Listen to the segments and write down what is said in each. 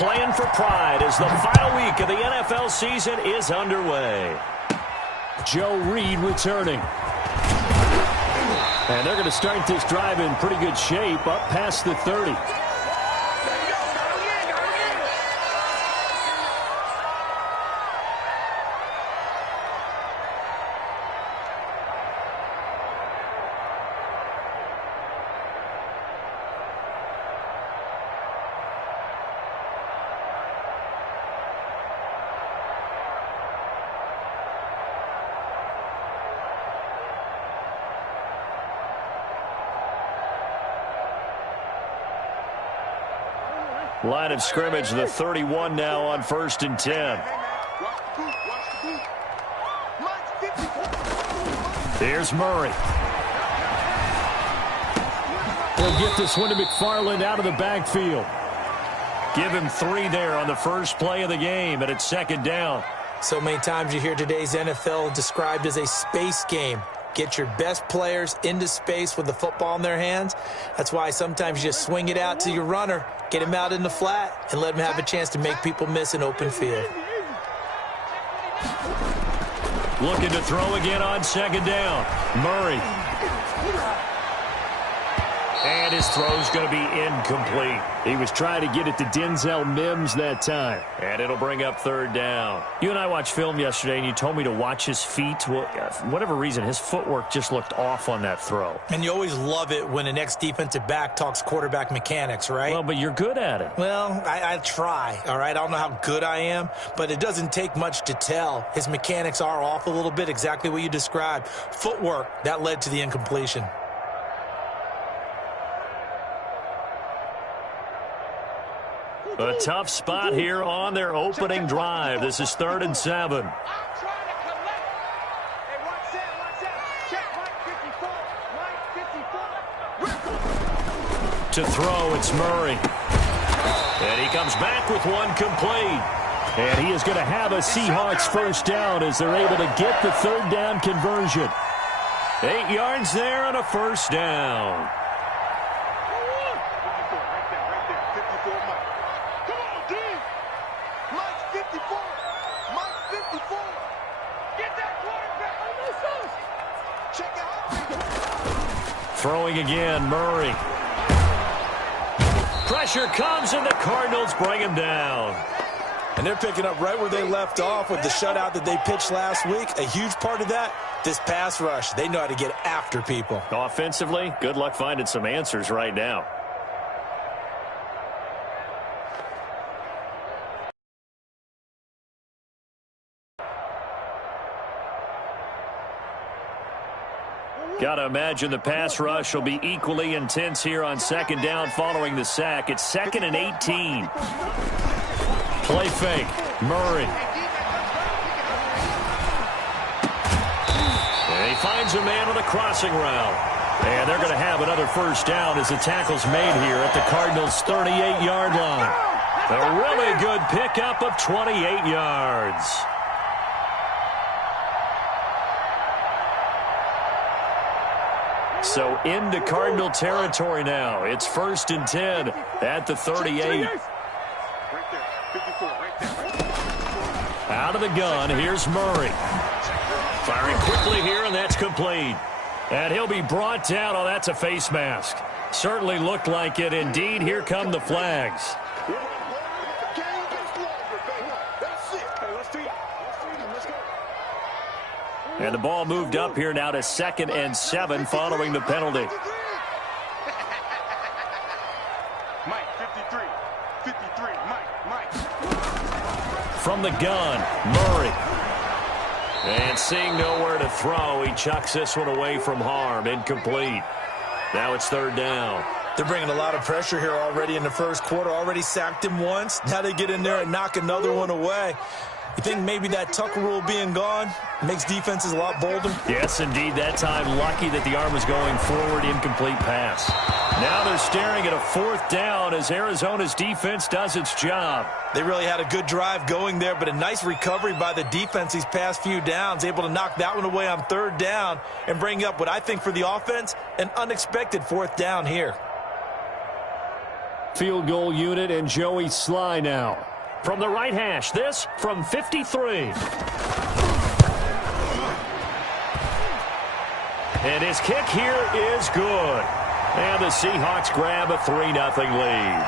playing for pride as the final week of the NFL season is underway. Joe Reed returning. And they're going to start this drive in pretty good shape, up past the 30. Line of scrimmage, the 31 now on 1st and 10. Here's Murray. He'll get this one to McFarland out of the backfield. Give him 3 there on the first play of the game, and it's 2nd down. So many times you hear today's NFL described as a space game. Get your best players into space with the football in their hands. That's why sometimes you just swing it out to your runner, get him out in the flat, and let him have a chance to make people miss an open field. Looking to throw again on 2nd down. Murray. And his throw's going to be incomplete. He was trying to get it to Denzel Mims that time. And it'll bring up 3rd down. You and I watched film yesterday, and you told me to watch his feet. Well, for whatever reason, his footwork just looked off on that throw. And you always love it when an ex-defensive back talks quarterback mechanics, right? Well, but you're good at it. Well, I try, all right? I don't know how good I am, but it doesn't take much to tell. His mechanics are off a little bit, exactly what you described. Footwork, that led to the incompletion. A tough spot here on their opening drive. This is 3rd and 7. To throw, it's Murray. And he comes back with one complete. And he is going to have a Seahawks 1st down as they're able to get the 3rd down conversion. 8 yards there on a 1st down. Throwing again, Murray. Pressure comes, and the Cardinals bring him down. And they're picking up right where they left off with the shutout that they pitched last week. A huge part of that, this pass rush. They know how to get after people. Offensively, good luck finding some answers right now. Got to imagine the pass rush will be equally intense here on 2nd down following the sack. It's 2nd and 18. Play fake. Murray. And he finds a man on a crossing route. And they're going to have another 1st down as the tackle's made here at the Cardinals' 38-yard line. A really good pickup of 28 yards. So into Cardinal territory now. It's 1st and 10 at the 38. Out of the gun, here's Murray. Firing quickly here, and that's complete. And he'll be brought down. Oh, that's a face mask. Certainly looked like it. Indeed, here come the flags. And the ball moved up here now to 2nd and 7 following the penalty. Mike, 53, Mike. From the gun, Murray. And seeing nowhere to throw, he chucks this one away from harm. Incomplete. Now it's 3rd down. They're bringing a lot of pressure here already in the 1st quarter. Already sacked him once. Now they get in there and knock another one away. You think maybe that Tucker rule being gone makes defenses a lot bolder? Yes, indeed. That time, lucky that the arm was going forward. Incomplete pass. Now they're staring at a 4th down as Arizona's defense does its job. They really had a good drive going there, but a nice recovery by the defense these past few downs, able to knock that one away on 3rd down and bring up what I think for the offense, an unexpected 4th down here. Field goal unit and Joey Sly now. From the right hash, this from 53. And his kick here is good. And the Seahawks grab a 3-0 lead.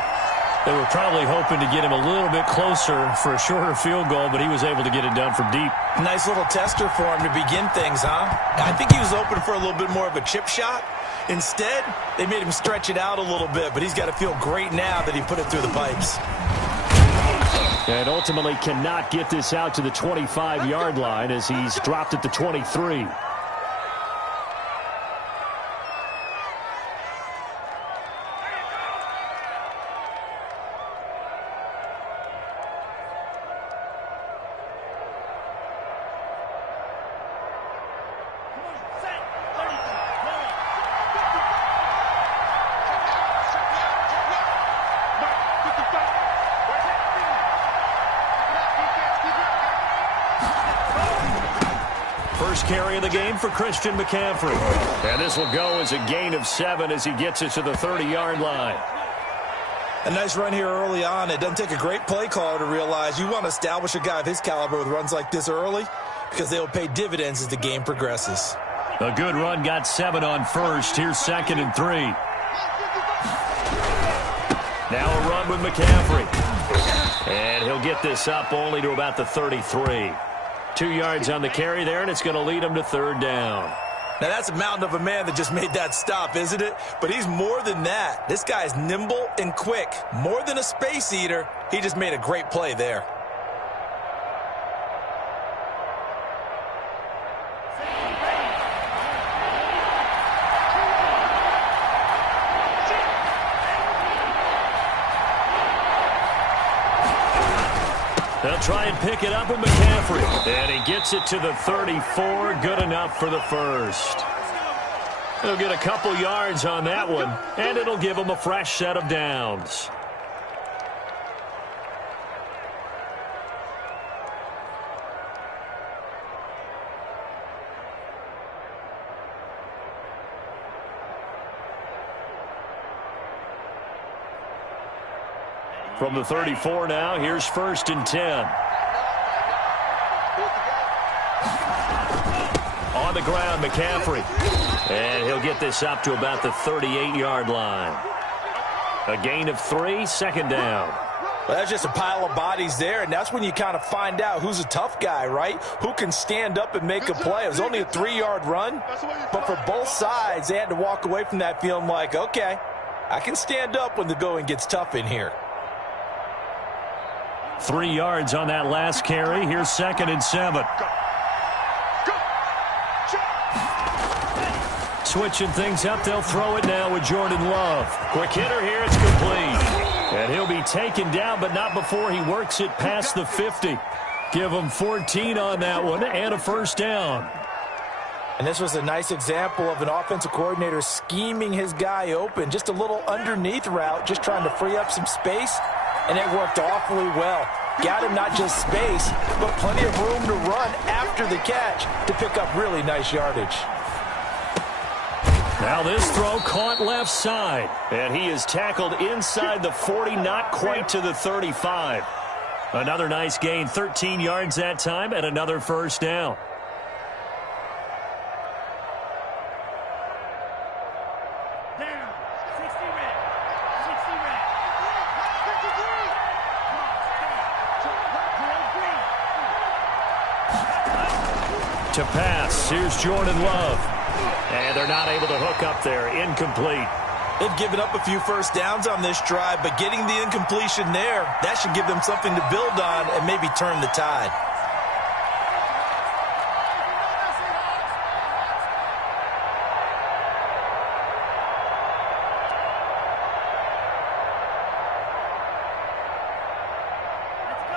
They were probably hoping to get him a little bit closer for a shorter field goal, but he was able to get it done from deep. Nice little tester for him to begin things, huh? I think he was open for a little bit more of a chip shot. Instead, they made him stretch it out a little bit, but he's got to feel great now that he put it through the pipes. And ultimately cannot get this out to the 25-yard line as he's dropped at the 23. First carry of the game for Christian McCaffrey. And this will go as a gain of 7 as he gets it to the 30-yard line. A nice run here early on. It doesn't take a great play caller to realize you want to establish a guy of his caliber with runs like this early because they will pay dividends as the game progresses. A good run got 7 on first. Here's 2nd and 3. Now a run with McCaffrey. And he'll get this up only to about the 33. 2 yards on the carry there, and it's going to lead him to 3rd down. Now, that's a mountain of a man that just made that stop, isn't it? But he's more than that. This guy's nimble and quick. More than a space eater, he just made a great play there. They'll try and pick it up with McCaffrey. And he gets it to the 34. Good enough for the first. He'll get a couple yards on that one, and it'll give him a fresh set of downs. From the 34 now, here's 1st and 10. On the ground, McCaffrey. And he'll get this up to about the 38-yard line. A gain of 3, 2nd down. Well, that's just a pile of bodies there, and that's when you kind of find out who's a tough guy, right? Who can stand up and make a play. It was only a 3-yard run, but for both sides, they had to walk away from that feeling like, okay, I can stand up when the going gets tough in here. 3 yards on that last carry. Here's 2nd and 7. Switching things up, they'll throw it now with Jordan Love. Quick hitter here, it's complete. And he'll be taken down, but not before he works it past the 50. Give him 14 on that one and a 1st down. And this was a nice example of an offensive coordinator scheming his guy open. Just a little underneath route, just trying to free up some space. And it worked awfully well. Got him not just space, but plenty of room to run after the catch to pick up really nice yardage. Now this throw caught left side. And he is tackled inside the 40, not quite to the 35. Another nice gain, 13 yards that time, and another 1st down. To pass, here's Jordan Love. And they're not able to hook up there. Incomplete. They've given up a few 1st downs on this drive, but getting the incompletion there, that should give them something to build on and maybe turn the tide.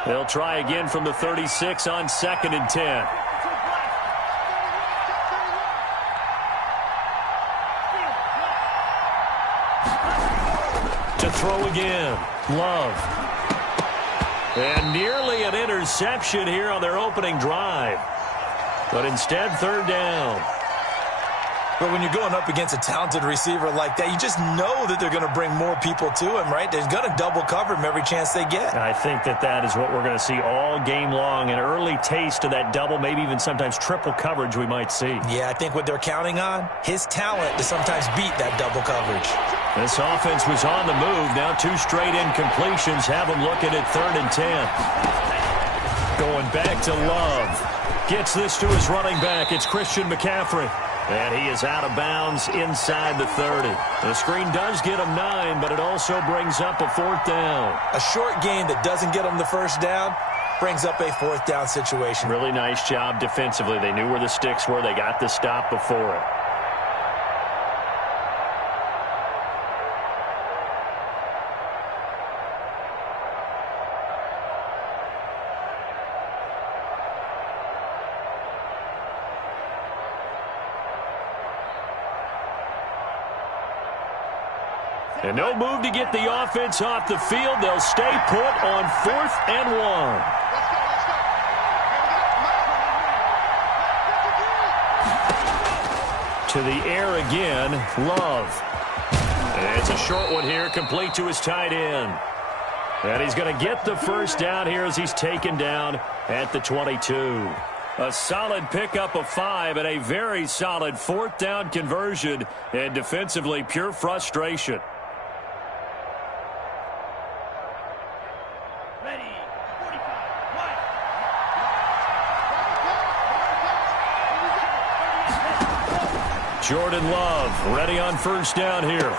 They'll try again from the 36 on 2nd and 10. To throw again, Love. And nearly an interception here on their opening drive. But instead, 3rd down. But when you're going up against a talented receiver like that, you just know that they're going to bring more people to him, right? They're going to double cover him every chance they get. I think that is what we're going to see all game long, an early taste of that double, maybe even sometimes triple coverage we might see. Yeah, I think what they're counting on, his talent to sometimes beat that double coverage. This offense was on the move. Now 2 straight incompletions have them looking at 3rd and 10. Going back to Love. Gets this to his running back. It's Christian McCaffrey. And he is out of bounds inside the 30. The screen does get him 9, but it also brings up a 4th down. A short gain that doesn't get him the 1st down brings up a 4th down situation. Really nice job defensively. They knew where the sticks were. They got the stop before it. And no move to get the offense off the field. They'll stay put on 4th and 1. To the air again, Love. And it's a short one here, complete to his tight end. And he's going to get the 1st down here as he's taken down at the 22. A solid pickup of 5 and a very solid 4th down conversion. And defensively, pure frustration. Jordan Love ready on 1st down here.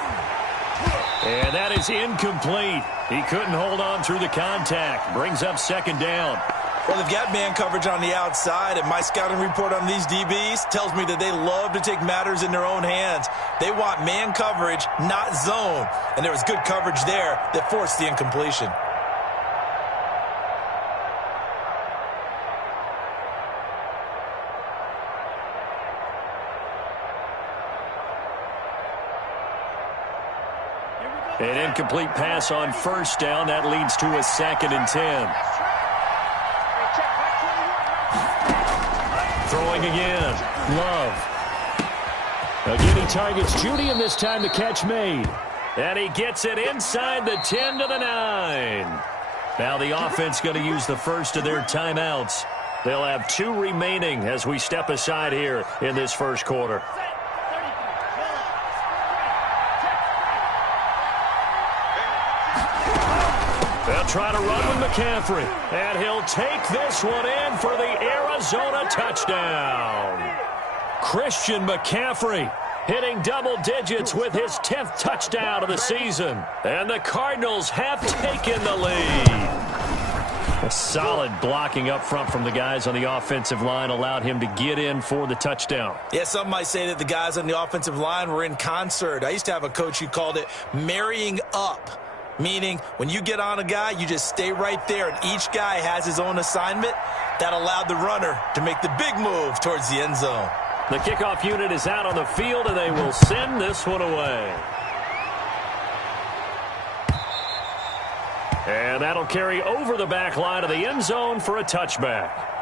And that is incomplete. He couldn't hold on through the contact. Brings up 2nd down. Well, they've got man coverage on the outside, and my scouting report on these DBs tells me that they love to take matters in their own hands. They want man coverage, not zone. And there was good coverage there that forced the incompletion. An incomplete pass on 1st down. That leads to a 2nd and 10. Throwing again. Love. Again, he targets Judy, and this time the catch made. And he gets it inside the 10 to the 9. Now the offense going to use the first of their timeouts. They'll have 2 remaining as we step aside here in this 1st quarter. They'll try to run with McCaffrey. And he'll take this one in for the Arizona touchdown. Christian McCaffrey hitting double digits with his 10th touchdown of the season. And the Cardinals have taken the lead. A solid blocking up front from the guys on the offensive line allowed him to get in for the touchdown. Yeah, some might say that the guys on the offensive line were in concert. I used to have a coach who called it marrying up. Meaning, when you get on a guy, you just stay right there, and each guy has his own assignment. That allowed the runner to make the big move towards the end zone. The kickoff unit is out on the field, and they will send this one away. And that'll carry over the back line of the end zone for a touchback.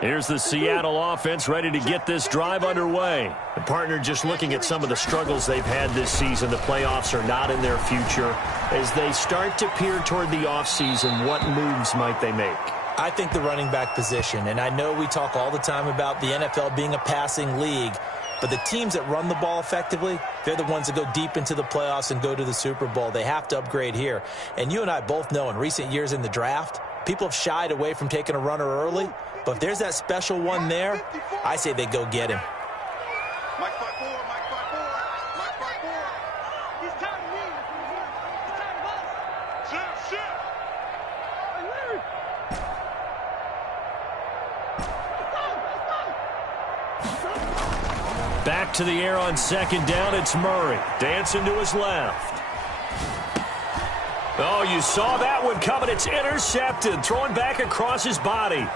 Here's the Seattle offense ready to get this drive underway. The partner just looking at some of the struggles they've had this season. The playoffs are not in their future. As they start to peer toward the offseason, what moves might they make? I think the running back position, and I know we talk all the time about the NFL being a passing league, but the teams that run the ball effectively, they're the ones that go deep into the playoffs and go to the Super Bowl. They have to upgrade here. And you and I both know in recent years in the draft, people have shied away from taking a runner early. But if there's that special one there, I say they go get him. Mike 5-4, Mike 5-4, Mike 5-4. He's tired of me. He's tired of us. Shit. Back to the air on 2nd down. It's Murray. Dancing to his left. Oh, you saw that one coming. It's intercepted. Throwing back across his body.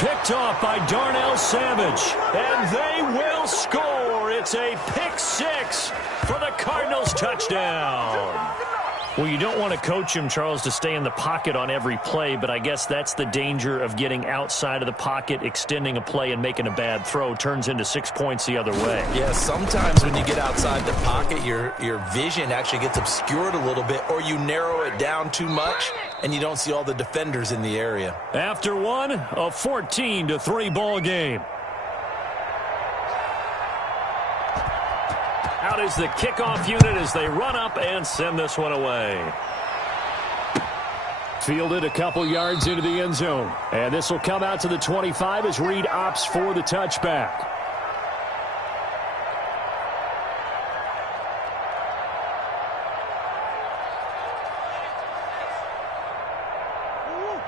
Picked off by Darnell Savage, and they will score. It's a pick six for the Cardinals touchdown. Well, you don't want to coach him, Charles, to stay in the pocket on every play, but I guess that's the danger of getting outside of the pocket, extending a play, and making a bad throw. Turns into 6 points the other way. Yeah, sometimes when you get outside the pocket, your vision actually gets obscured a little bit, or you narrow it down too much, and you don't see all the defenders in the area. After one, a 14-3 ball game. Out is the kickoff unit as they run up and send this one away. Fielded a couple yards into the end zone. And this will come out to the 25 as Reed opts for the touchback.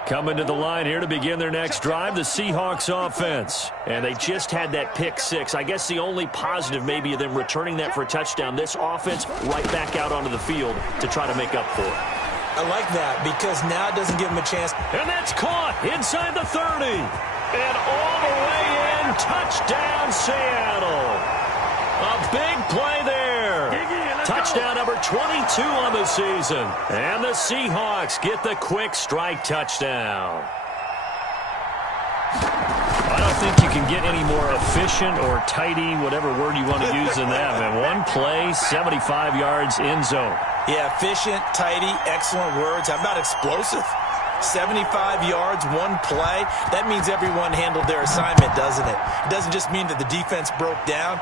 Coming to the line here to begin their next drive, the Seahawks offense. And they just had that pick six. I guess the only positive maybe of them returning that for a touchdown. This offense right back out onto the field to try to make up for it. I like that because now it doesn't give them a chance. And that's caught inside the 30. And all the way in, touchdown Seattle. A big play there. Touchdown number 22 on the season. And the Seahawks get the quick strike touchdown. I don't think you can get any more efficient or tidy, whatever word you want to use in that. And one play, 75 yards in zone. Yeah, efficient, tidy, excellent words. How about explosive? 75 yards, one play. That means everyone handled their assignment, doesn't it? It doesn't just mean that the defense broke down.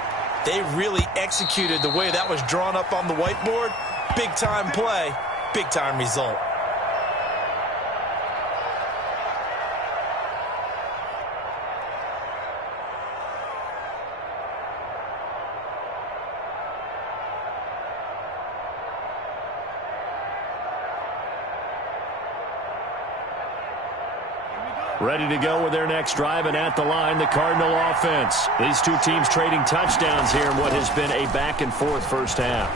They really executed the way that was drawn up on the whiteboard. Big-time play, big-time result. Ready to go with their next drive, and at the line, the Cardinal offense. These two teams trading touchdowns here in what has been a back-and-forth first half.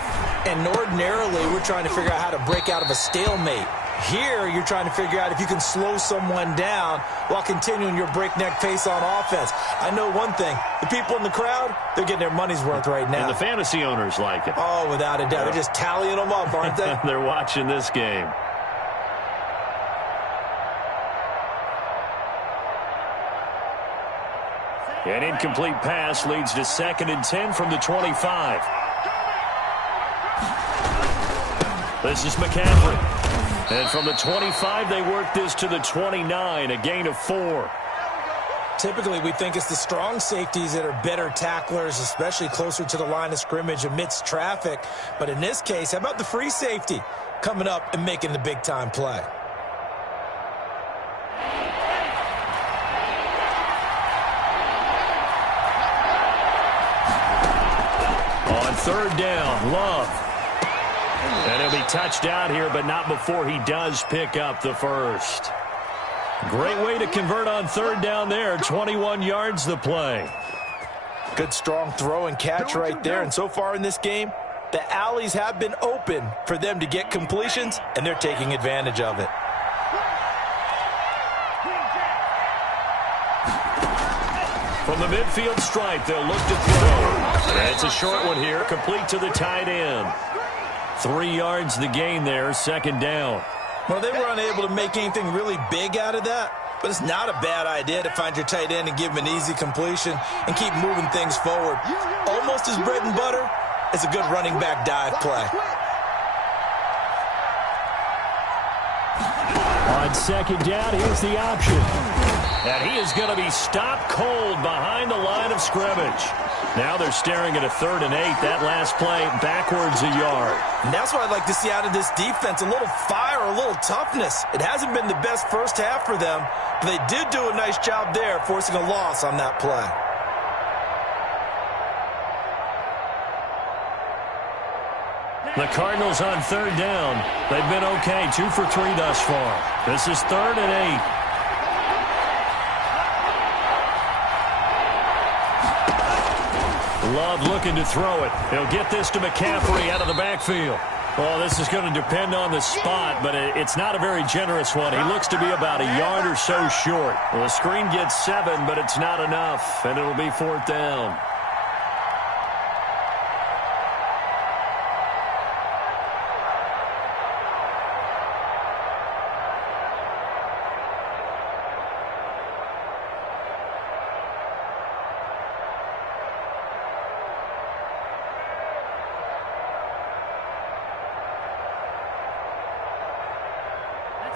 And ordinarily, we're trying to figure out how to break out of a stalemate. Here, you're trying to figure out if you can slow someone down while continuing your breakneck pace on offense. I know one thing. The people in the crowd, they're getting their money's worth right now. And the fantasy owners like it. Oh, without a doubt. They're just tallying them up, aren't they? They're watching this game. An incomplete pass leads to 2nd and 10 from the 25. This is McCaffrey. And from the 25, they work this to the 29, a gain of 4. Typically, we think it's the strong safeties that are better tacklers, especially closer to the line of scrimmage amidst traffic. But in this case, how about the free safety coming up and making the big-time play? Third down, Love. And he'll be touched out here, but not before he does pick up the first. Great way to convert on third down there. 21 yards the play. Good strong throw and catch right there. And so far in this game, the alleys have been open for them to get completions, and they're taking advantage of it. From the midfield stripe, they'll look to throw. And it's a short one here, complete to the tight end. 3 yards the gain there, 2nd down. Well, they were unable to make anything really big out of that, but it's not a bad idea to find your tight end and give him an easy completion and keep moving things forward. Almost as bread and butter as a good running back dive play. On 2nd down, here's the option. And he is going to be stopped cold behind the line of scrimmage. Now they're staring at a 3rd and 8. That last play backwards a yard. And that's what I'd like to see out of this defense, a little fire, a little toughness. It hasn't been the best first half for them, but they did do a nice job there, forcing a loss on that play. The Cardinals on 3rd down. They've been okay, 2 for 3 thus far. This is 3rd and 8. Love looking to throw it. He'll get this to McCaffrey out of the backfield. Well, this is going to depend on the spot, but it's not a very generous one. He looks to be about a yard or so short. Well, the screen gets 7, but it's not enough, and it'll be 4th down.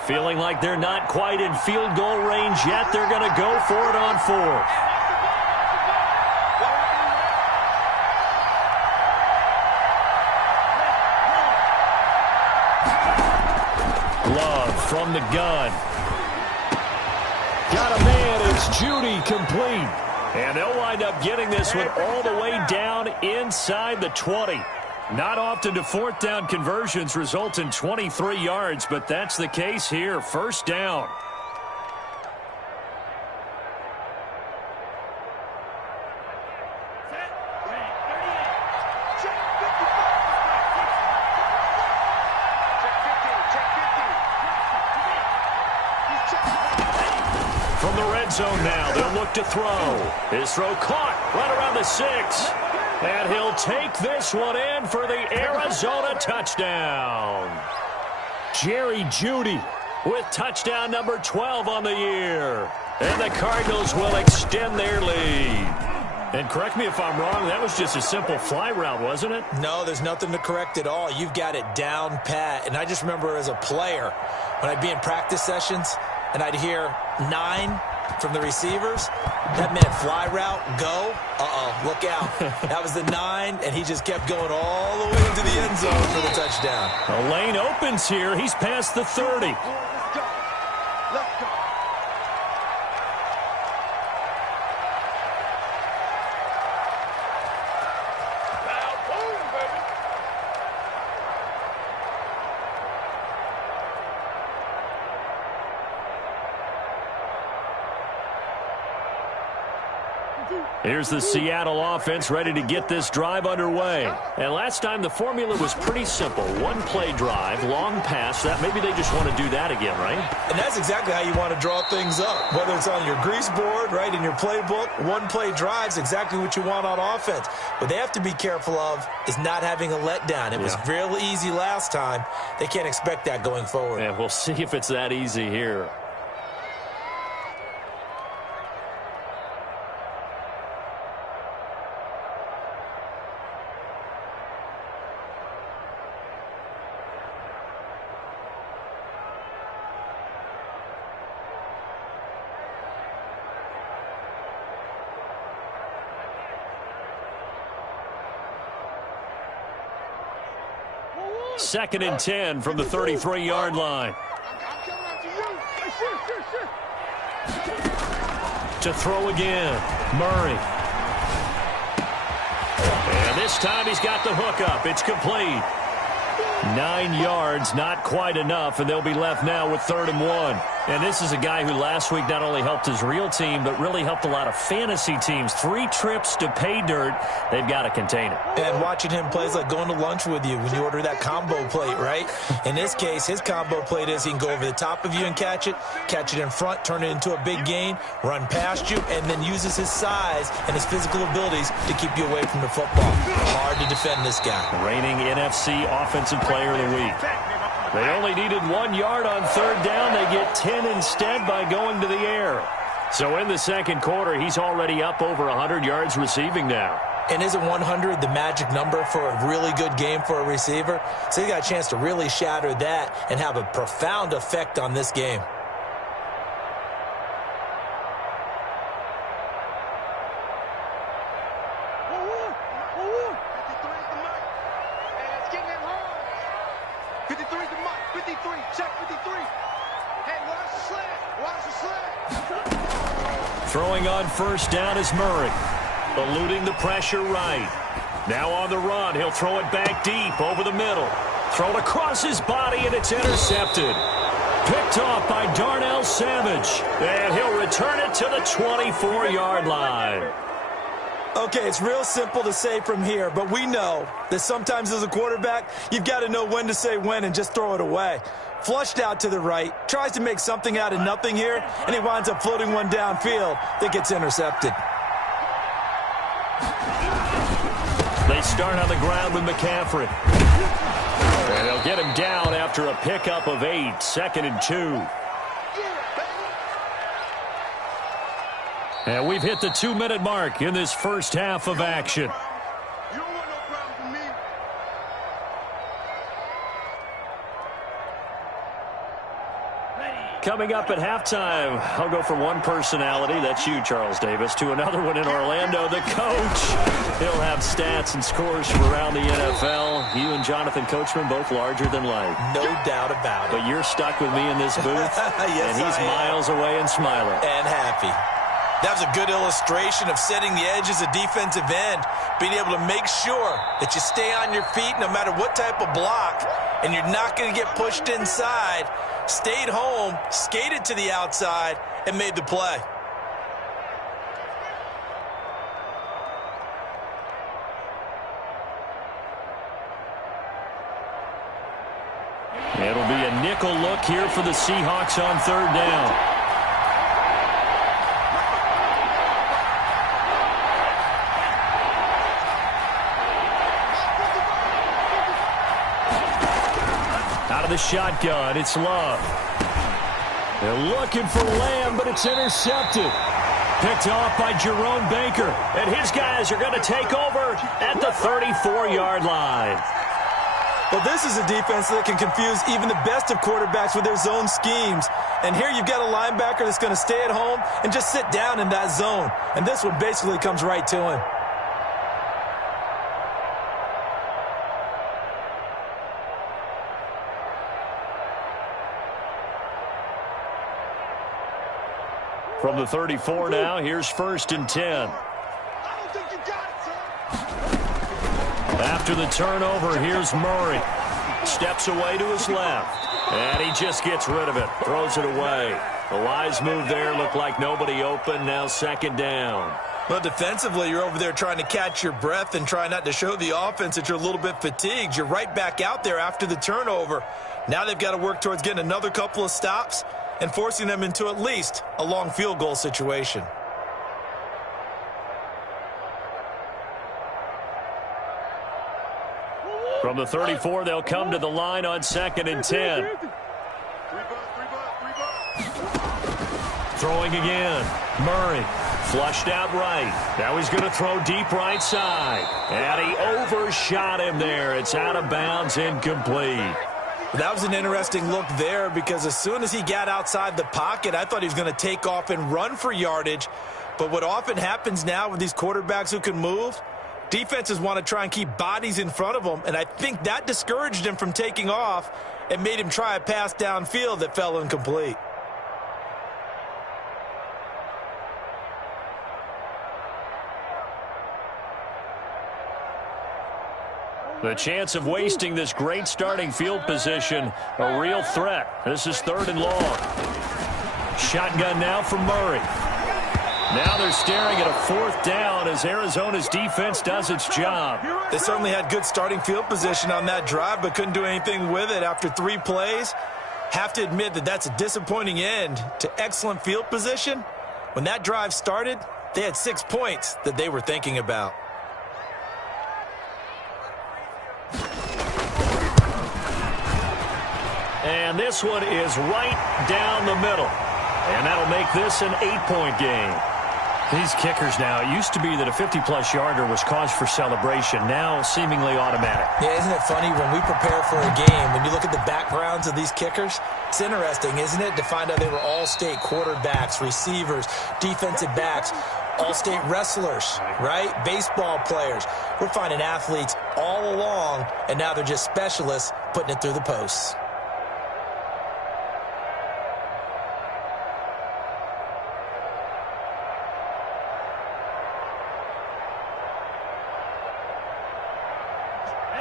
Feeling like they're not quite in field goal range yet. They're going to go for it on 4th. Love from the gun. Got a man. It's Judy complete. And they'll wind up getting this one all the way down inside the 20. Not often do 4th down conversions result in 23 yards, but that's the case here. 1st down. From the red zone now, they'll look to throw. His throw caught right around the 6. And he'll take this one in for the Arizona touchdown. Jerry Jeudy with touchdown number 12 on the year. And the Cardinals will extend their lead. And correct me if I'm wrong, that was just a simple fly route, wasn't it? No, there's nothing to correct at all. You've got it down pat. And I just remember as a player, when I'd be in practice sessions and I'd hear 9 from the receivers, that meant fly route, go, look out. That was the 9, and he just kept going all the way into the end zone for the touchdown. The lane opens here. He's past the 30. Let's go. Let's go. Here's the Seattle offense ready to get this drive underway. And last time the formula was pretty simple. One-play drive, long pass. That maybe they just want to do that again, right? And that's exactly how you want to draw things up. Whether it's on your grease board, right, in your playbook, one-play drive's exactly what you want on offense. What they have to be careful of is not having a letdown. It was real easy last time. They can't expect that going forward. And we'll see if it's that easy here. Second and 10 from the 33-yard line. To throw again, Murray. And this time he's got the hook up. It's complete. 9 yards, not quite enough, and they'll be left now with 3rd and 1. And this is a guy who last week not only helped his real team, but really helped a lot of fantasy teams. 3 trips to pay dirt. They've got to contain it. And watching him play is like going to lunch with you when you order that combo plate, right? In this case, his combo plate is he can go over the top of you and catch it in front, turn it into a big gain, run past you, and then uses his size and his physical abilities to keep you away from the football. Hard to defend this guy. Reigning NFC Offensive Player of the Week. They only needed 1 yard on 3rd down. They get 10 instead by going to the air. So in the second quarter, he's already up over 100 yards receiving now. And isn't 100 the magic number for a really good game for a receiver? So he got a chance to really shatter that and have a profound effect on this game. Throwing on 1st down is Murray. Eluding the pressure right. Now on the run, he'll throw it back deep over the middle. Thrown across his body, and it's intercepted. Picked off by Darnell Savage. And he'll return it to the 24-yard line. Okay, it's real simple to say from here, but we know that sometimes as a quarterback, you've got to know when to say when and just throw it away. Flushed out to the right, tries to make something out of nothing here, and he winds up floating one downfield that gets intercepted. They start on the ground with McCaffrey. And they'll get him down after a pickup of 8, 2nd and 2. And we've hit the 2-minute mark in this first half of action. You don't want no problem from me. Coming up at halftime, I'll go from one personality, that's you, Charles Davis, to another one in Orlando, the coach. He'll have stats and scores from around the NFL. You and Jonathan Coachman, both larger than life. No doubt about it. But you're stuck with me in this booth, Yes, and he's miles away and smiling. And happy. That was a good illustration of setting the edge as a defensive end, being able to make sure that you stay on your feet no matter what type of block, and you're not going to get pushed inside. Stayed home, skated to the outside, and made the play. It'll be a nickel look here for the Seahawks on 3rd down. Out of the shotgun, it's Love. They're looking for Lamb, but it's intercepted. Picked off by Jerome Baker. And his guys are going to take over at the 34-yard line. Well, this is a defense that can confuse even the best of quarterbacks with their zone schemes. And here you've got a linebacker that's going to stay at home and just sit down in that zone. And this one basically comes right to him. From the 34 now, here's 1st and 10. I don't think you got it, son. After the turnover, here's Murray. Steps away to his left. And he just gets rid of it. Throws it away. The wise move there. Looked like nobody open. Now 2nd down. Well, defensively, you're over there trying to catch your breath and try not to show the offense that you're a little bit fatigued. You're right back out there after the turnover. Now they've got to work towards getting another couple of stops and forcing them into at least a long field goal situation. From the 34, they'll come to the line on 2nd and 10. Throwing again. Murray flushed out right. Now he's going to throw deep right side. And he overshot him there. It's out of bounds, incomplete. That was an interesting look there because as soon as he got outside the pocket, I thought he was going to take off and run for yardage. But what often happens now with these quarterbacks who can move, defenses want to try and keep bodies in front of them, and I think that discouraged him from taking off and made him try a pass downfield that fell incomplete. The chance of wasting this great starting field position, a real threat. This is 3rd and long. Shotgun now from Murray. Now they're staring at a 4th down as Arizona's defense does its job. They certainly had good starting field position on that drive, but couldn't do anything with it after 3 plays. Have to admit that that's a disappointing end to excellent field position. When that drive started, they had 6 points that they were thinking about. And this one is right down the middle. And that'll make this an 8-point game. These kickers now, it used to be that a 50-plus yarder was cause for celebration, now seemingly automatic. Yeah, isn't it funny when we prepare for a game, when you look at the backgrounds of these kickers, it's interesting, isn't it, to find out they were all-state quarterbacks, receivers, defensive backs, all-state wrestlers, right? Baseball players. We're finding athletes all along, and now they're just specialists putting it through the posts.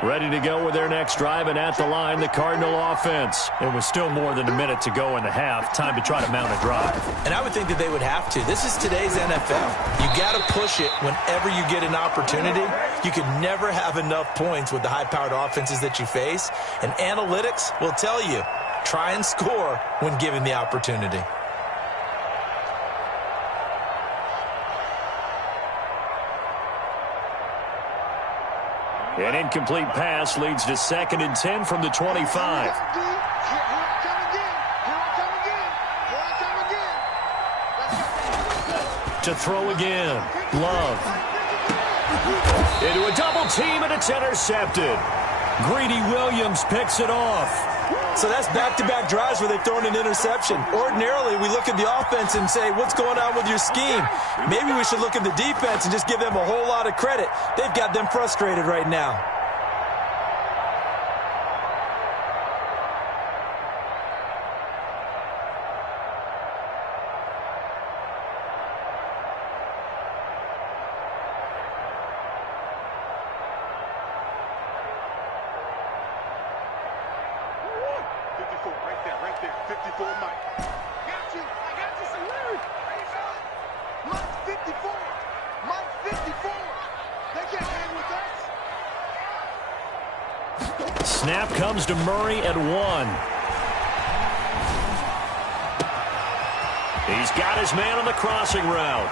Ready to go with their next drive, and at the line, the Cardinal offense. It was still more than a minute to go in the half. Time to try to mount a drive. And I would think that they would have to. This is today's NFL. You got to push it whenever you get an opportunity. You can never have enough points with the high-powered offenses that you face. And analytics will tell you, try and score when given the opportunity. An incomplete pass leads to 2nd and 10 from the 25. To throw again. Love. Into a double team, and it's intercepted. Greedy Williams picks it off. So that's back-to-back drives where they've thrown an interception. Ordinarily, we look at the offense and say, what's going on with your scheme? Maybe we should look at the defense and just give them a whole lot of credit. They've got them frustrated right now. Snap comes to Murray at 1. He's got his man on the crossing route.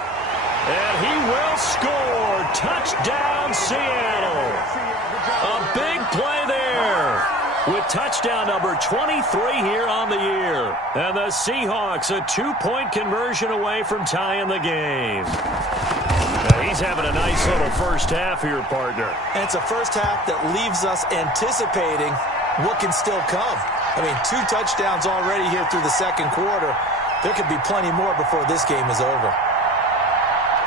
And he will score. Touchdown, Seattle. A big play there. With touchdown number 23 here on the year. And the Seahawks a 2-point conversion away from tying the game. Now he's having a nice little first half here, partner. And it's a first half that leaves us anticipating what can still come. I mean, 2 touchdowns already here through the second quarter. There could be plenty more before this game is over.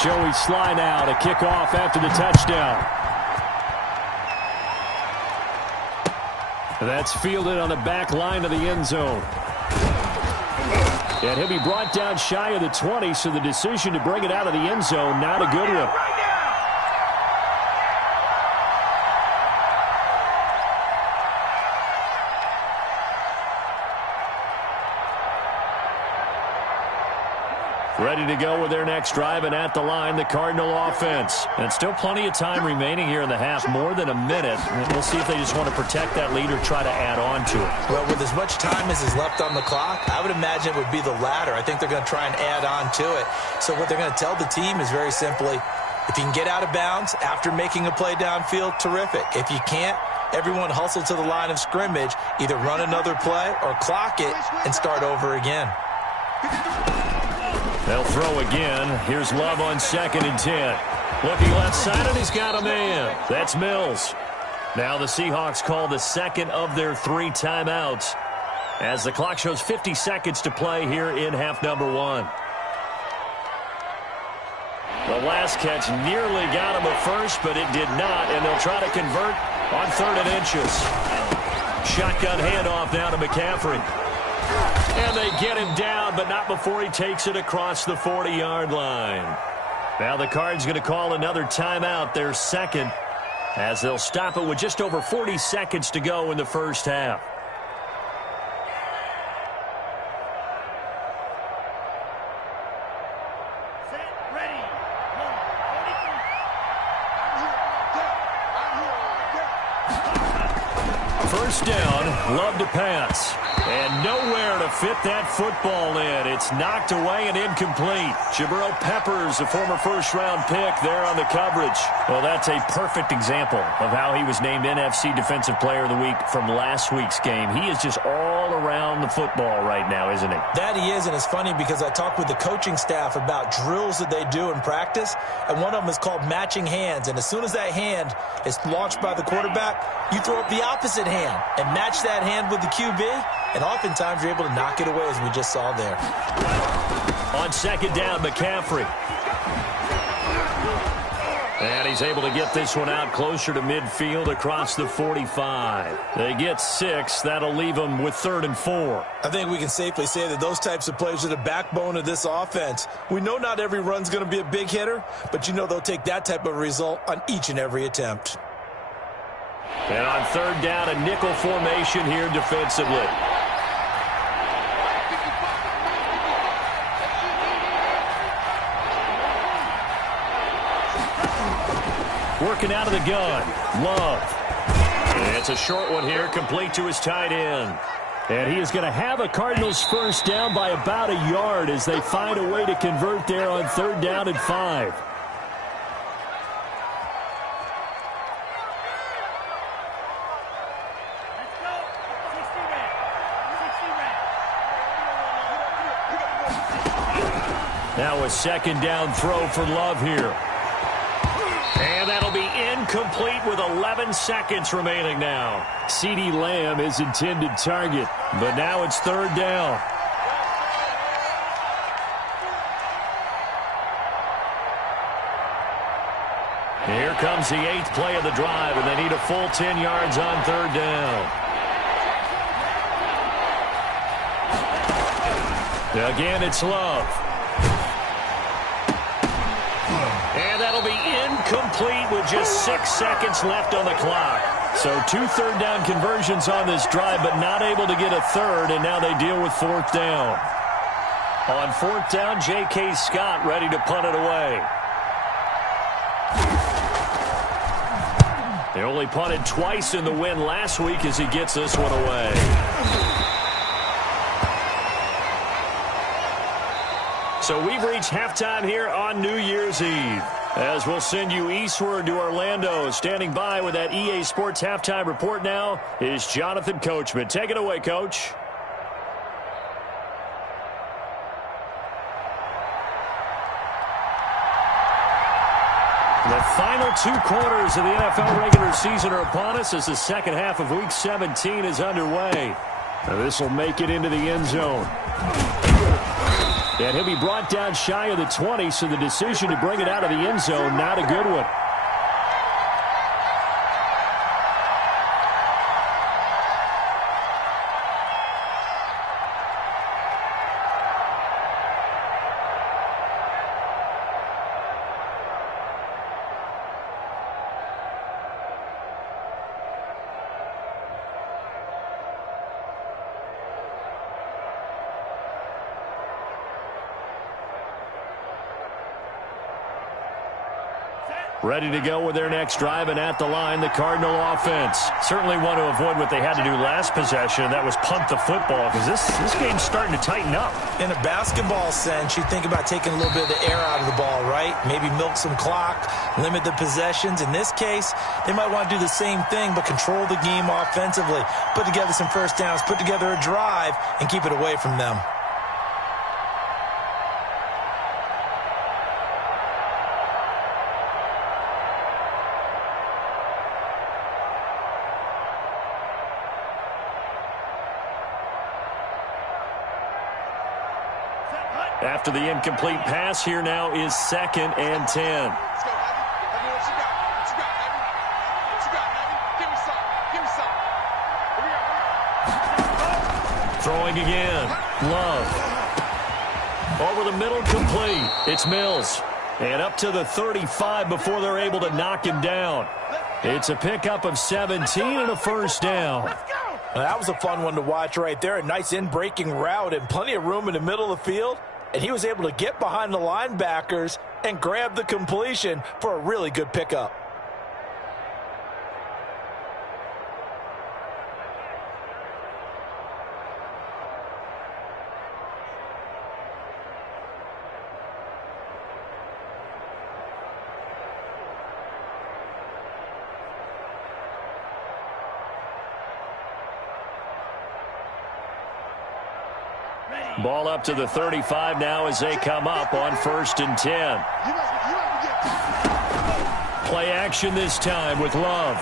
Joey Sly now to kick off after the touchdown. That's fielded on the back line of the end zone. And he'll be brought down shy of the 20, so the decision to bring it out of the end zone, not a good one. Ready to go with their next drive, and at the line, the Cardinal offense. And still plenty of time remaining here in the half, more than a minute. We'll see if they just want to protect that lead or try to add on to it. Well, with as much time as is left on the clock, I would imagine it would be the latter. I think they're going to try and add on to it. So what they're going to tell the team is very simply, if you can get out of bounds after making a play downfield, terrific. If you can't, everyone hustle to the line of scrimmage, either run another play or clock it and start over again. They'll throw again. Here's Love on 2nd and 10. Looking left side, and he's got a man. That's Mills. Now the Seahawks call the second of their 3 timeouts as the clock shows 50 seconds to play here in half number 1. The last catch nearly got him a first, but it did not, and they'll try to convert on 3rd and inches. Shotgun handoff now to McCaffrey. And they get him down, but not before he takes it across the 40-yard line. Now the Cards going to call another timeout, their second, as they'll stop it with just over 40 seconds to go in the first half. First down, Love to pass. And nowhere to fit that football in. It's knocked away and incomplete. Jabril Peppers, a former first-round pick, there on the coverage. Well, that's a perfect example of how he was named NFC Defensive Player of the Week from last week's game. He is just all around the football right now, isn't he? That he is, and it's funny because I talked with the coaching staff about drills that they do in practice, and one of them is called matching hands. And as soon as that hand is launched by the quarterback, you throw up the opposite hand and match that hand with the QB, and oftentimes you're able to knock it away, as we just saw there. On 2nd down, McCaffrey. And he's able to get this one out closer to midfield across the 45. They get 6. That'll leave them with 3rd and 4. I think we can safely say that those types of plays are the backbone of this offense. We know not every run's going to be a big hitter, but you know they'll take that type of result on each and every attempt. And on third down, a nickel formation here defensively. Working out of the gun, Love. And it's a short one here, complete to his tight end. And he is going to have a Cardinals first down by about a yard as they find a way to convert there on third down and 5. Now a second down throw for Love here. And that'll be incomplete with 11 seconds remaining now. CeeDee Lamb is intended target, but now it's third down. Here comes the 8th play of the drive, and they need a full 10 yards on third down. Again, it's Love. And that'll be incomplete with just 6 seconds left on the clock. So 2 third-down conversions on this drive, but not able to get a third, and now they deal with fourth down. On fourth down, J.K. Scott ready to punt it away. They only punted twice in the win last week as he gets this one away. So we've reached halftime here on New Year's Eve. As we'll send you eastward to Orlando. Standing by with that EA Sports Halftime Report now is Jonathan Coachman. Take it away, Coach. The final 2 quarters of the NFL regular season are upon us as the second half of Week 17 is underway. Now this will make it into the end zone. And he'll be brought down shy of the 20, so the decision to bring it out of the end zone, not a good one. Ready to go with their next drive, and at the line, the Cardinal offense. Certainly want to avoid what they had to do last possession, and that was punt the football, because this game's starting to tighten up. In a basketball sense, you think about taking a little bit of the air out of the ball, right? Maybe milk some clock, limit the possessions. In this case, they might want to do the same thing, but control the game offensively. Put together some first downs, put together a drive, and keep it away from them. After the incomplete pass, here now is 2nd and 10. Let's go, Abby. Abby, what you got? What you got, Abby? What you got, Abby? Give me some. Give me some. Here we go. Throwing again. Love. Over the middle, complete. It's Mills. And up to the 35 before they're able to knock him down. It's a pickup of 17 and a first down. Well, that was a fun one to watch right there. A nice in-breaking route and plenty of room in the middle of the field. And he was able to get behind the linebackers and grab the completion for a really good pickup. Ball up to the 35 now as they come up on 1st and 10. Play action this time with Love.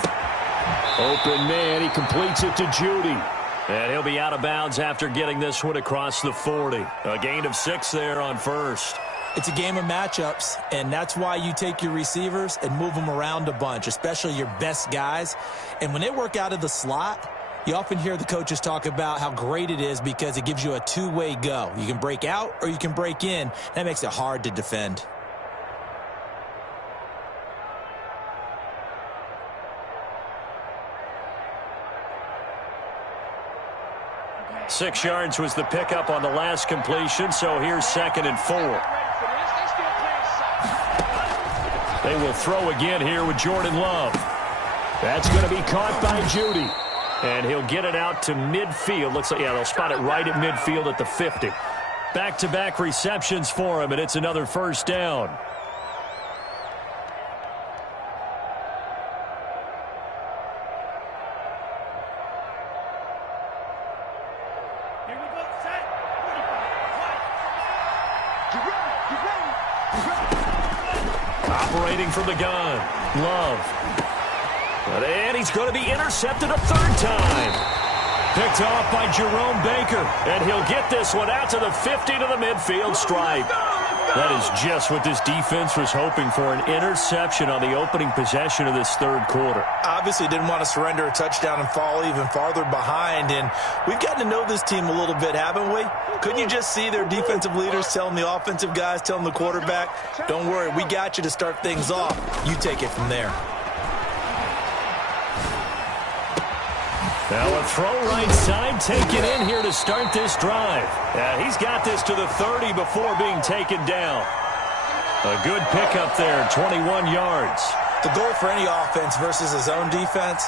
Open man, he completes it to Judy. And he'll be out of bounds after getting this one across the 40. A gain of 6 there on 1st. It's a game of matchups, and that's why you take your receivers and move them around a bunch, especially your best guys. And when they work out of the slot, you often hear the coaches talk about how great it is because it gives you a two-way go. You can break out or you can break in. That makes it hard to defend. 6 yards was the pickup on the last completion, so here's 2nd and 4. They will throw again here with Jordan Love. That's going to be caught by Judy. And he'll get it out to midfield. Looks like, yeah, they'll spot it right at midfield at the 50. Back-to-back receptions for him, and it's another first down. Operating from the gun, Love. And he's going to be intercepted a 3rd time. Picked off by Jerome Baker. And he'll get this one out to the 50 to the midfield stripe. That is just what this defense was hoping for, an interception on the opening possession of this 3rd quarter. Obviously didn't want to surrender a touchdown and fall even farther behind. And we've gotten to know this team a little bit, haven't we? Couldn't you just see their defensive leaders telling the offensive guys, telling the quarterback, don't worry, we got you to start things off. You take it from there. Now a throw right side taken in here to start this drive. He's got this to the 30 before being taken down. A good pickup there, 21 yards. The goal for any offense versus his own defense,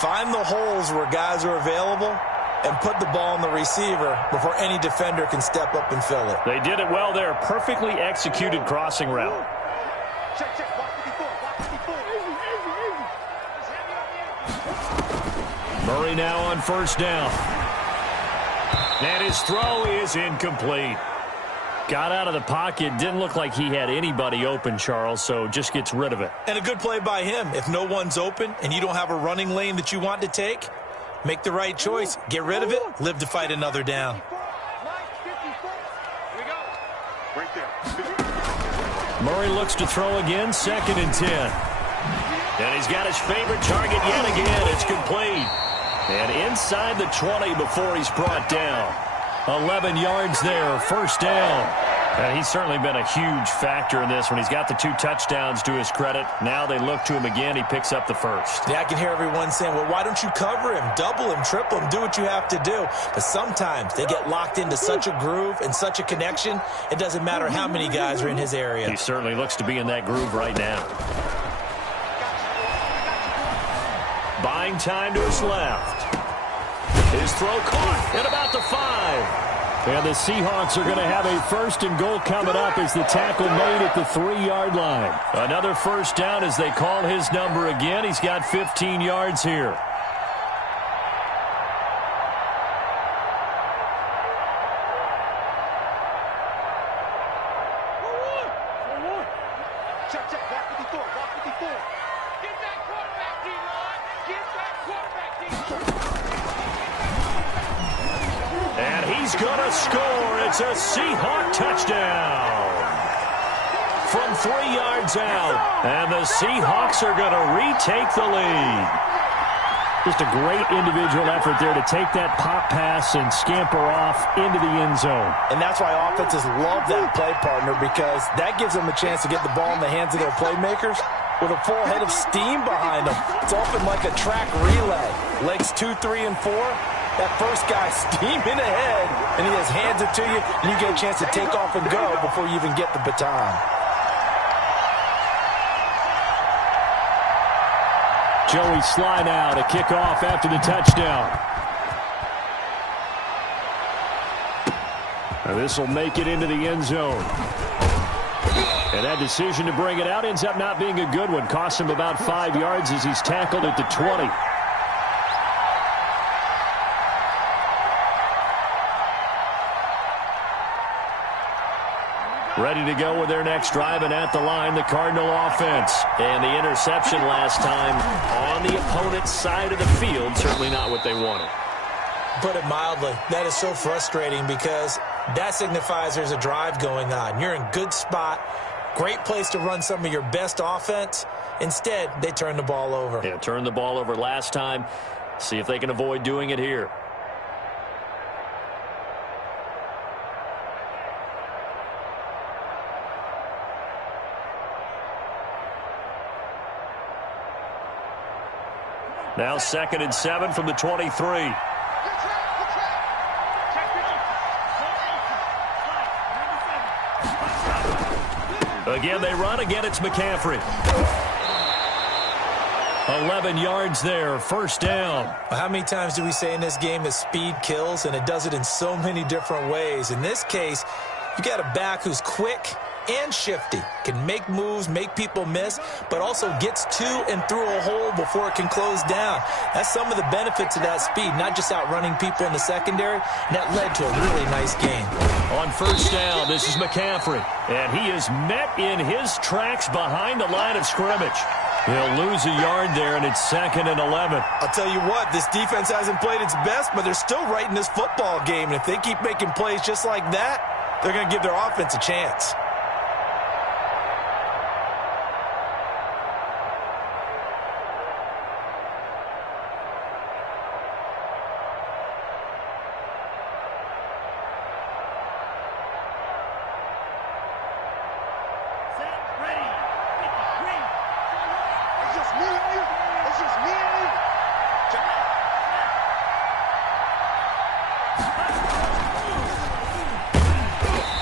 find the holes where guys are available and put the ball on the receiver before any defender can step up and fill it. They did it well there. Perfectly executed crossing route. Murray now on first down. And his throw is incomplete. Got out of the pocket. Didn't look like he had anybody open, Charles, so just gets rid of it. And a good play by him. If no one's open and you don't have a running lane that you want to take, make the right choice. Get rid of it. Live to fight another down. Murray looks to throw again, 2nd and 10. And he's got his favorite target yet again. It's complete. And inside the 20 before he's brought down. 11 yards there, first down. And he's certainly been a huge factor in this when he's got the 2 touchdowns to his credit. Now they look to him again. He picks up the first. Yeah, I can hear everyone saying, well, why don't you cover him, double him, triple him, do what you have to do. But sometimes they get locked into such a groove and such a connection, it doesn't matter how many guys are in his area. He certainly looks to be in that groove right now. Buying time to his left. His throw caught at about the 5. And the Seahawks are going to have a 1st and goal coming up as the tackle made at the 3-yard line. Another first down as they call his number again. He's got 15 yards here. It's a Seahawk touchdown from 3 yards out. And the Seahawks are going to retake the lead. Just a great individual effort there to take that pop pass and scamper off into the end zone. And that's why offenses love that play, partner, because that gives them a chance to get the ball in the hands of their playmakers with a full head of steam behind them. It's often like a track relay. Legs 2, 3, and 4. That first guy steaming ahead, and he just hands it to you, and you get a chance to take off and go before you even get the baton. Joey Sly now to kick off after the touchdown. Now this will make it into the end zone. And that decision to bring it out ends up not being a good one. Costs him about 5 yards as he's tackled at the 20. Ready to go with their next drive, and at the line, the Cardinal offense. And the interception last time on the opponent's side of the field, certainly not what they wanted. Put it mildly, that is so frustrating because that signifies there's a drive going on. You're in good spot, great place to run some of your best offense. Instead, they turn the ball over. Yeah, turned the ball over last time. See if they can avoid doing it here. Now 2nd and 7 from the 23. Again, they run. Again, it's McCaffrey. 11 yards there, first down. Well, how many times do we say in this game that speed kills, and it does it in so many different ways? In this case, you got a back who's quick and shifty, can make moves, make people miss, but also gets to and through a hole before it can close down. That's some of the benefits of that speed, not just outrunning people in the secondary, and that led to a really nice game. On first down, this is McCaffrey, and he is met in his tracks behind the line of scrimmage. He'll lose a yard there, and it's 2nd and 11. I'll tell you what, this defense hasn't played its best, but they're still right in this football game, and if they keep making plays just like that, they're going to give their offense a chance.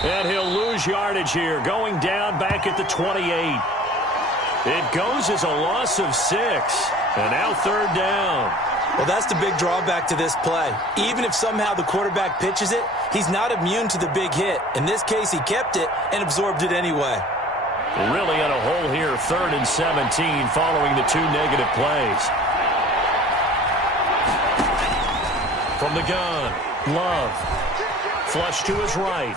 And he'll lose yardage here, going down back at the 28. It goes as a loss of 6, and now 3rd down. Well, that's the big drawback to this play. Even if somehow the quarterback pitches it, he's not immune to the big hit. In this case, he kept it and absorbed it anyway. Really in a hole here, 3rd and 17 following the 2 negative plays. From the gun, Love. Flush to his right.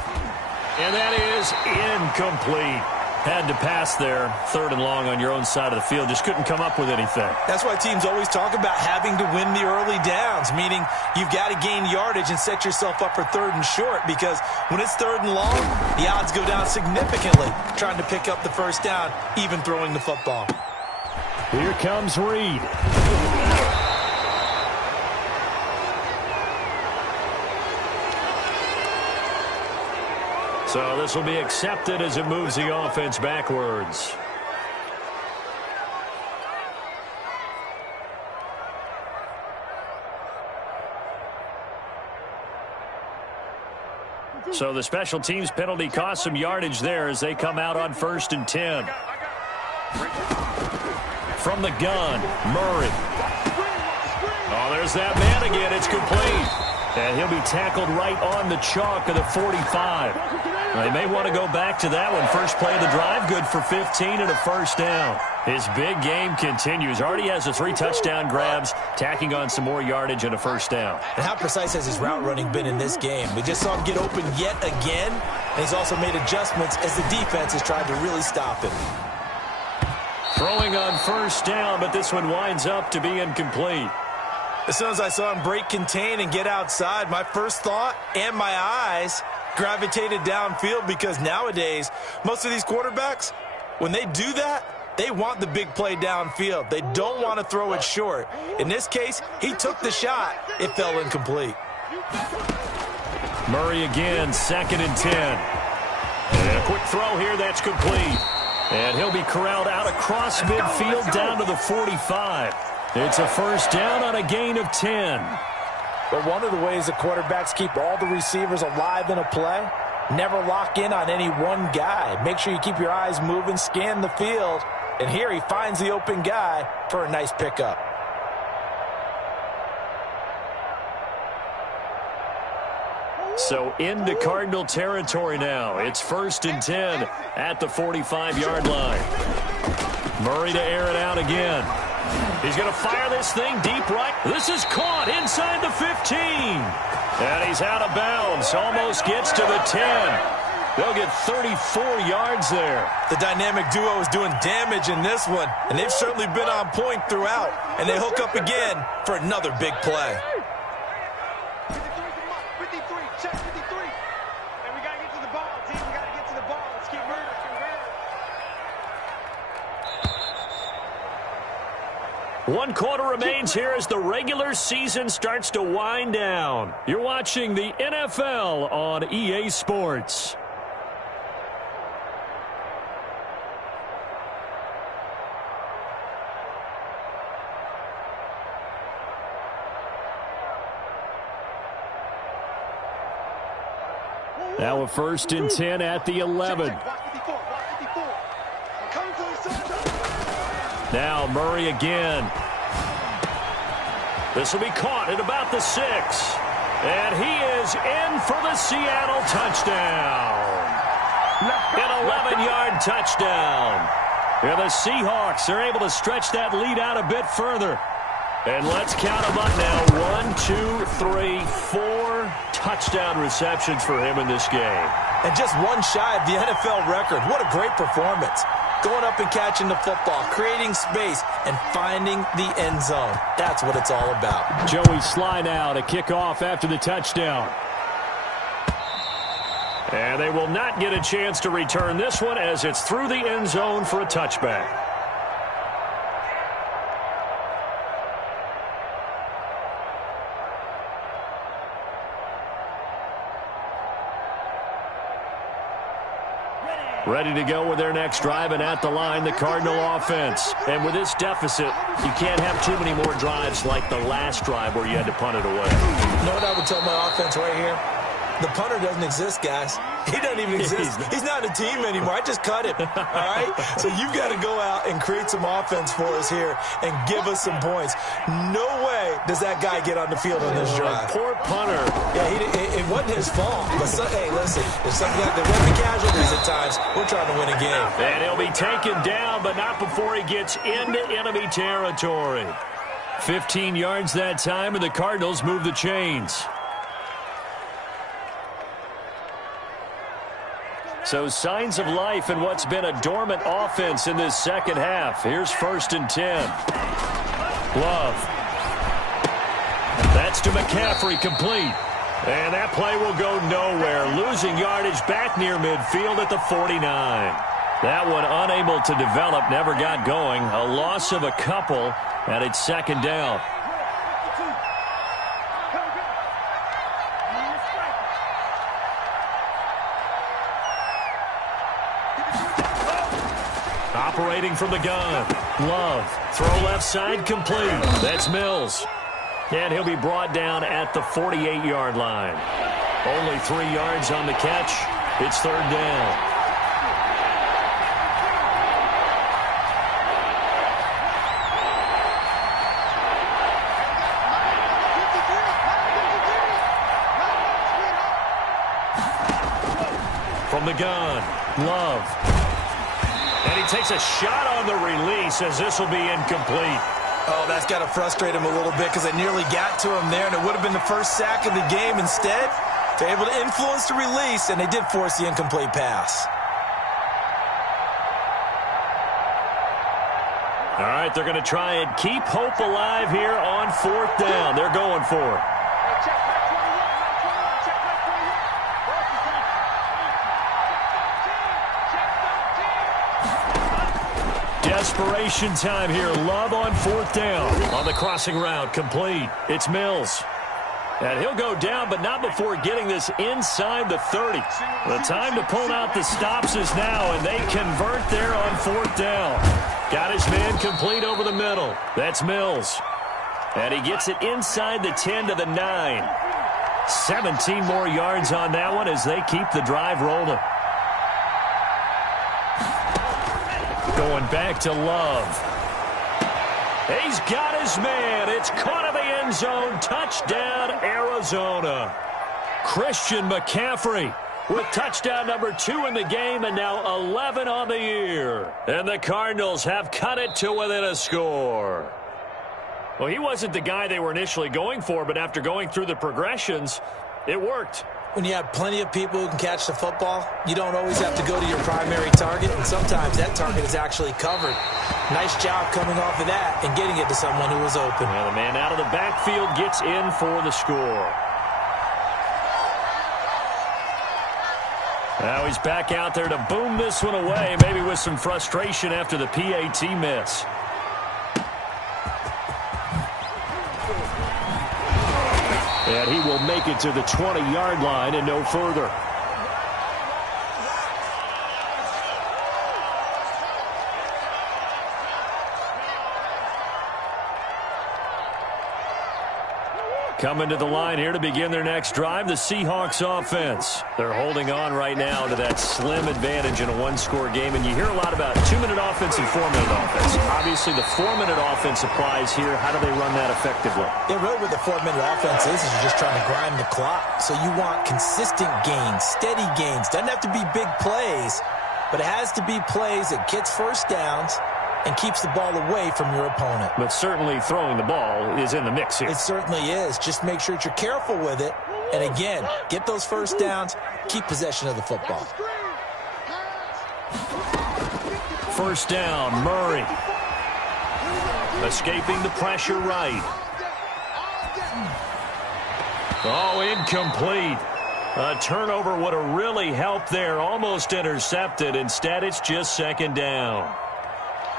And that is incomplete. Had to pass there, 3rd and long on your own side of the field. Just couldn't come up with anything. That's why teams always talk about having to win the early downs, meaning you've got to gain yardage and set yourself up for 3rd and short, because when it's 3rd and long, the odds go down significantly trying to pick up the first down, even throwing the football. Here comes Reed. So this will be accepted as it moves the offense backwards. So the special teams penalty cost some yardage there as they come out on 1st and 10. From the gun, Murray. Oh, there's that man again. It's complete. And he'll be tackled right on the chalk of the 45. They may want to go back to that one. First play of the drive, good for 15 and a first down. His big game continues. Already has the 3 touchdown grabs, tacking on some more yardage and a first down. And how precise has his route running been in this game? We just saw him get open yet again, and he's also made adjustments as the defense has tried to really stop him. Throwing on first down, but this one winds up to be incomplete. As soon as I saw him break contain and get outside, my first thought and my eyes gravitated downfield, because nowadays, most of these quarterbacks, when they do that, they want the big play downfield. They don't want to throw it short. In this case, he took the shot. It fell incomplete. Murray again, 2nd and 10. And a quick throw here, that's complete. And he'll be corralled out across midfield down to the 45. It's a first down on a gain of 10. But one of the ways the quarterbacks keep all the receivers alive in a play, never lock in on any one guy. Make sure you keep your eyes moving, scan the field, and here he finds the open guy for a nice pickup. So into Cardinal territory now. It's 1st and 10 at the 45-yard line. Murray to air it out again. He's going to fire this thing deep right. This is caught inside the 15. And he's out of bounds. Almost gets to the 10. They'll get 34 yards there. The dynamic duo is doing damage in this one, and they've certainly been on point throughout. And they hook up again for another big play. 53, check 53. And we got to get to the ball, team. We got to get to the ball. Let's keep moving. One quarter remains here as the regular season starts to wind down. You're watching the NFL on EA Sports. Now a 1st and 10 at the 11. Block 54, block 54. Now Murray again. This will be caught at about the 6. And he is in for the Seattle touchdown. An 11-yard touchdown. And the Seahawks are able to stretch that lead out a bit further. And let's count them up now. 1, 2, 3, 4 touchdown receptions for him in this game. And just one shy of the NFL record. What a great performance. Going up and catching the football, creating space, and finding the end zone. That's what it's all about. Joey Sly now to kick off after the touchdown. And they will not get a chance to return this one as it's through the end zone for a touchback. Ready to go with their next drive, and at the line, the Cardinal offense. And with this deficit, you can't have too many more drives like the last drive where you had to punt it away. You know what I would tell my offense right here? The punter doesn't exist, guys. He doesn't even exist. He's not a team anymore. I just cut him, all right? So you've got to go out and create some offense for us here and give us some points. No way does that guy get on the field on this drive. Poor punter. Yeah, it wasn't his fault. But, hey, listen, if something like there were casualties at times, we're trying to win a game. And he'll be taken down, but not before he gets into enemy territory. 15 yards that time, and the Cardinals move the chains. So signs of life in what's been a dormant offense in this second half. Here's 1st and 10. Love. That's to McCaffrey, complete. And that play will go nowhere. Losing yardage back near midfield at the 49. That one unable to develop, never got going. A loss of a couple, and it's 2nd down. Operating from the gun. Love. Throw left side, complete. That's Mills. And he'll be brought down at the 48-yard line. Only 3 yards on the catch. It's 3rd down. From the gun. Love. And he takes a shot on the release as this will be incomplete. Oh, that's got to frustrate him a little bit because I nearly got to him there, and it would have been the first sack of the game. Instead, they're able to influence the release, and they did force the incomplete pass. All right, they're going to try and keep hope alive here on 4th down. They're going for it. Desperation time here. Love on 4th down. On the crossing route, complete. It's Mills. And he'll go down, but not before getting this inside the 30. The time to pull out the stops is now, and they convert there on 4th down. Got his man complete over the middle. That's Mills. And he gets it inside the 10 to the 9. 17 more yards on that one as they keep the drive rolling. Going back to Love. He's got his man. It's caught in the end zone. Touchdown, Arizona. Christian McCaffrey with touchdown number 2 in the game, and now 11 on the year. And the Cardinals have cut it to within a score. Well, he wasn't the guy they were initially going for, but after going through the progressions, it worked. When you have plenty of people who can catch the football, you don't always have to go to your primary target, and sometimes that target is actually covered. Nice job coming off of that and getting it to someone who was open. Well, the man out of the backfield gets in for the score. Now he's back out there to boom this one away, maybe with some frustration after the PAT miss. And he will make it to the 20-yard line and no further. Coming to the line here to begin their next drive, the Seahawks offense. They're holding on right now to that slim advantage in a one-score game, and you hear a lot about 2-minute offense and 4-minute offense. Obviously, the 4-minute offense applies here. How do they run that effectively? Yeah, really what the 4-minute offense is you're just trying to grind the clock. So you want consistent gains, steady gains. Doesn't have to be big plays, but it has to be plays that gets first downs and keeps the ball away from your opponent. But certainly throwing the ball is in the mix here. It certainly is. Just make sure that you're careful with it. And again, get those first downs, keep possession of the football. First down, Murray. Escaping the pressure right. Oh, incomplete. A turnover would have really helped there. Almost intercepted. Instead, it's just second down.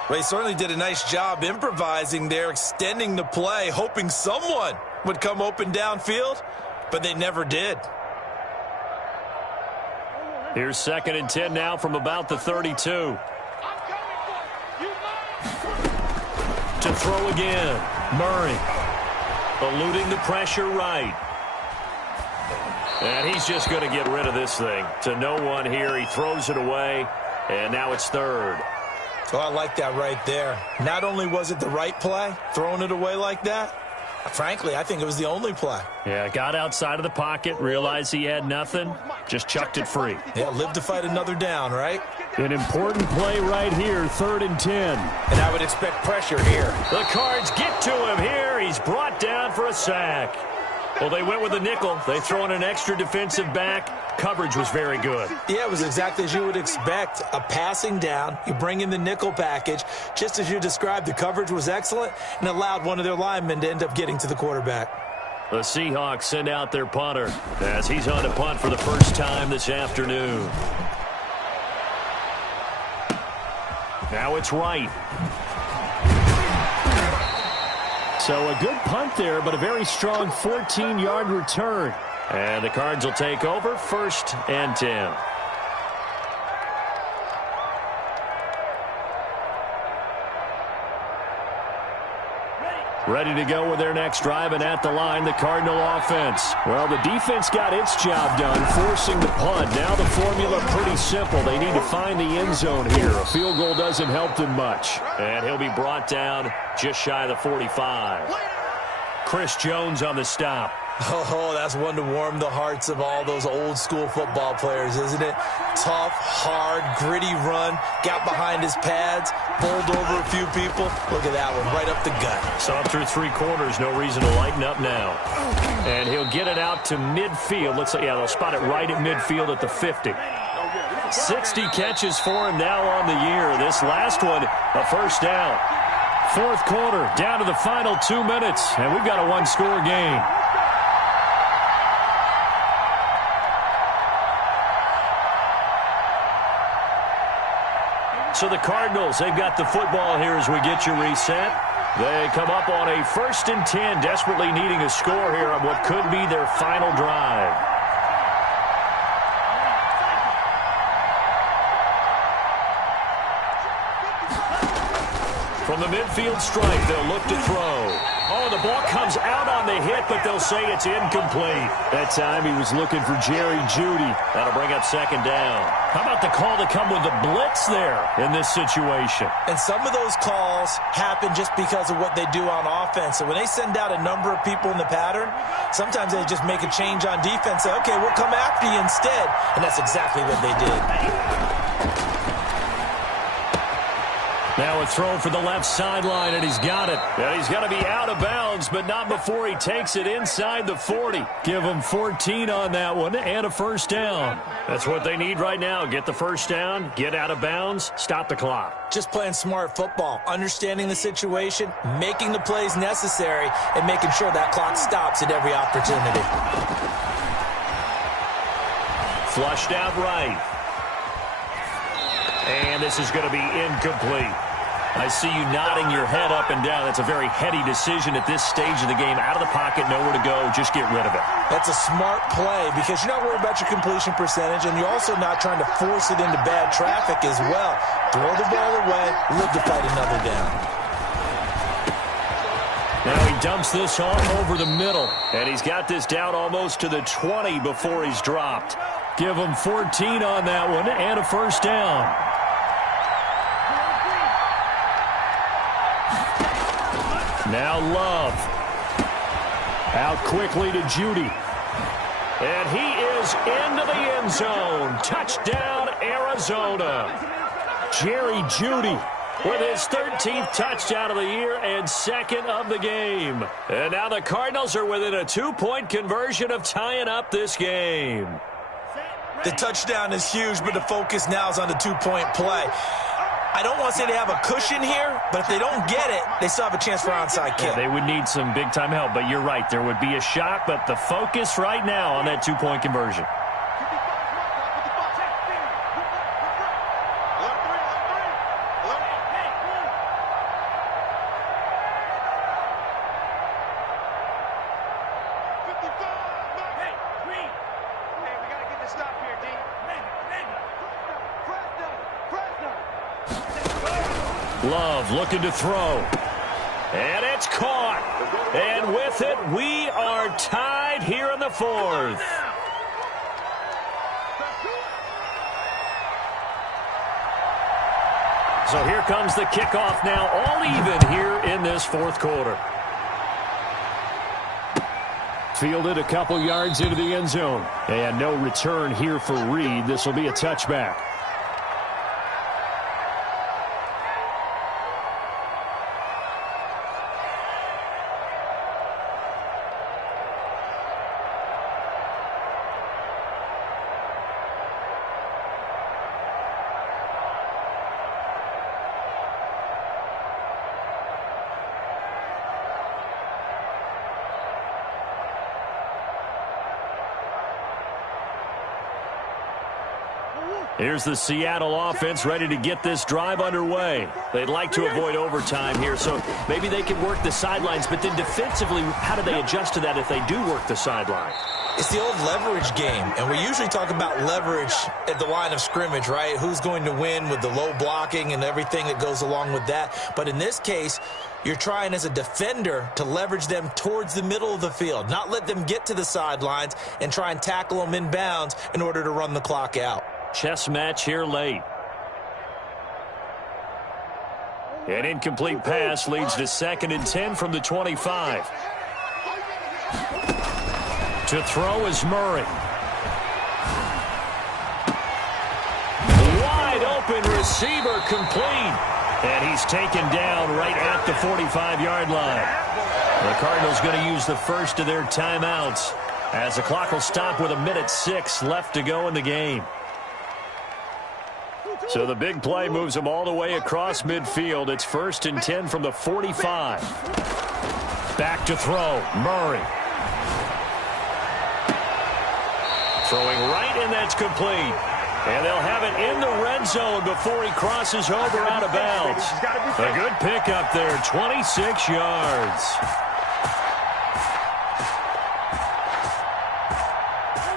They certainly did a nice job improvising there, extending the play, hoping someone would come open downfield, but they never did. Here's 2nd and 10 now from about the 32. To throw again, Murray. Eluding the pressure right. And he's just going to get rid of this thing. To no one here, he throws it away, and now it's 3rd. Oh, I like that right there. Not only was it the right play, throwing it away like that, frankly, I think it was the only play. Yeah, got outside of the pocket, realized he had nothing, just chucked it free. Yeah, live to fight another down, right? An important play right here, 3rd and 10. And I would expect pressure here. The Cards get to him here. He's brought down for a sack. Well, they went with the nickel. They throw in an extra defensive back. Coverage was very good. Yeah, it was exactly as you would expect. A passing down. You bring in the nickel package. Just as you described, the coverage was excellent and allowed one of their linemen to end up getting to the quarterback. The Seahawks send out their punter as he's on to punt for the first time this afternoon. Now it's right. So a good punt there, but a very strong 14-yard return. And the Cards will take over 1st and 10. Ready to go with their next drive, and at the line, the Cardinal offense. Well, the defense got its job done, forcing the punt. Now the formula pretty simple. They need to find the end zone here. A field goal doesn't help them much. And he'll be brought down just shy of the 45. Chris Jones on the stop. Oh, that's one to warm the hearts of all those old-school football players, isn't it? Tough, hard, gritty run, got behind his pads, bowled over a few people. Look at that one, right up the gut. Saw through 3 quarters, no reason to lighten up now. And he'll get it out to midfield. Looks like, yeah, they'll spot it right at midfield at the 50. 60 catches for him now on the year. This last one, a first down. 4th quarter, down to the final 2 minutes, and we've got a one-score game. So the Cardinals, they've got the football here as we get you reset. They come up on a 1st and 10, desperately needing a score here on what could be their final drive. From the midfield stripe, they'll look to throw. Oh, the ball comes out on the hit, but they'll say it's incomplete. That time he was looking for Jerry Jeudy. That'll bring up 2nd down. How about the call to come with the blitz there in this situation? And some of those calls happen just because of what they do on offense. So when they send out a number of people in the pattern, sometimes they just make a change on defense. Say, okay, we'll come after you instead. And that's exactly what they did. Now a throw for the left sideline, and he's got it. And he's going to be out of bounds, but not before he takes it inside the 40. Give him 14 on that one and a first down. That's what they need right now. Get the first down, get out of bounds, stop the clock. Just playing smart football, understanding the situation, making the plays necessary, and making sure that clock stops at every opportunity. Flushed out right. And this is going to be incomplete. I see you nodding your head up and down. That's a very heady decision at this stage of the game. Out of the pocket, nowhere to go. Just get rid of it. That's a smart play because you're not worried about your completion percentage, and you're also not trying to force it into bad traffic as well. Throw the ball away, live to fight another down. Now he dumps this off over the middle. And he's got this down almost to the 20 before he's dropped. Give him 14 on that one and a first down. Now Love. Out quickly to Judy. And he is into the end zone. Touchdown, Arizona. Jerry Judy with his 13th touchdown of the year and second of the game. And now the Cardinals are within a 2-point conversion of tying up this game. The touchdown is huge, but the focus now is on the 2-point play. I don't want to say they have a cushion here, but if they don't get it, they still have a chance for onside kick. Yeah, they would need some big-time help, but you're right. There would be a shot, but the focus right now on that 2-point conversion. Love looking to throw. And it's caught. And with it, we are tied here in the fourth. So here comes the kickoff now, all even here in this fourth quarter. Fielded a couple yards into the end zone. And no return here for Reed. This will be a touchback. Here's the Seattle offense ready to get this drive underway. They'd like to avoid overtime here, so maybe they can work the sidelines, but then defensively, how do they adjust to that if they do work the sideline? It's the old leverage game, and we usually talk about leverage at the line of scrimmage, right? Who's going to win with the low blocking and everything that goes along with that. But in this case, you're trying as a defender to leverage them towards the middle of the field, not let them get to the sidelines and try and tackle them in bounds in order to run the clock out. Chess match here late. An incomplete pass leads to 2nd and 10 from the 25. To throw is Murray. Wide open receiver complete. And he's taken down right at the 45-yard line. The Cardinals going to use the first of their timeouts as the clock will stop with 1:06 left to go in the game. So the big play moves them all the way across midfield. It's 1st and 10 from the 45. Back to throw. Murray. Throwing right, and that's complete. And they'll have it in the red zone before he crosses over out of bounds. A good pickup there, 26 yards.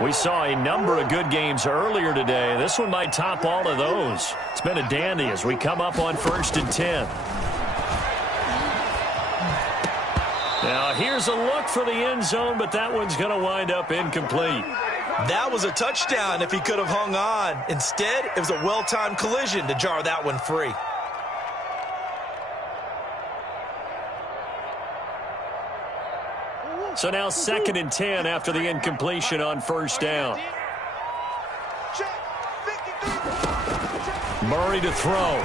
We saw a number of good games earlier today. This one might top all of those. It's been a dandy as we come up on 1st and 10. Now here's a look for the end zone, but that one's going to wind up incomplete. That was a touchdown if he could have hung on. Instead, it was a well-timed collision to jar that one free. So now 2nd and 10 after the incompletion on 1st down. Murray to throw.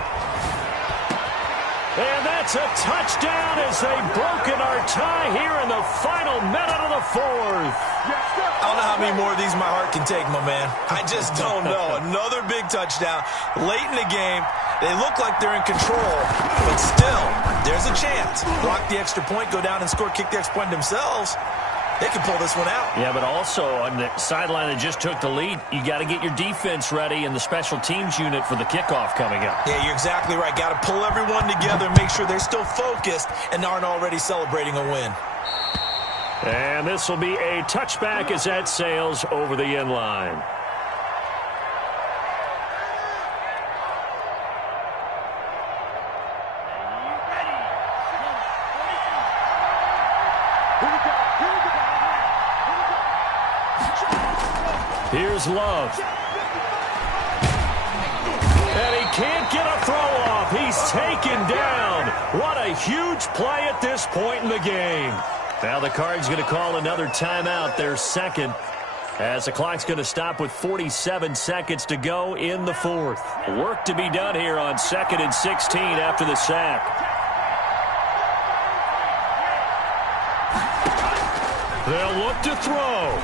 And that's a touchdown as they've broken our tie here in the final minute of the fourth. I don't know how many more of these my heart can take, my man. I just don't know. Another big touchdown late in the game. They look like they're in control, but still, there's a chance. Block the extra point, go down and score, kick the extra point themselves. They can pull this one out. Yeah, but also on the sideline that just took the lead, you got to get your defense ready and the special teams unit for the kickoff coming up. Yeah, you're exactly right. Got to pull everyone together and make sure they're still focused and aren't already celebrating a win. And this will be a touchback as that sails over the end line. Here's Love. And he can't get a throw off. He's taken down. What a huge play at this point in the game. Now the Cards going to call another timeout, their second, as the clock's going to stop with 47 seconds to go in the fourth. Work to be done here on 2nd and 16 after the sack. They'll look to throw.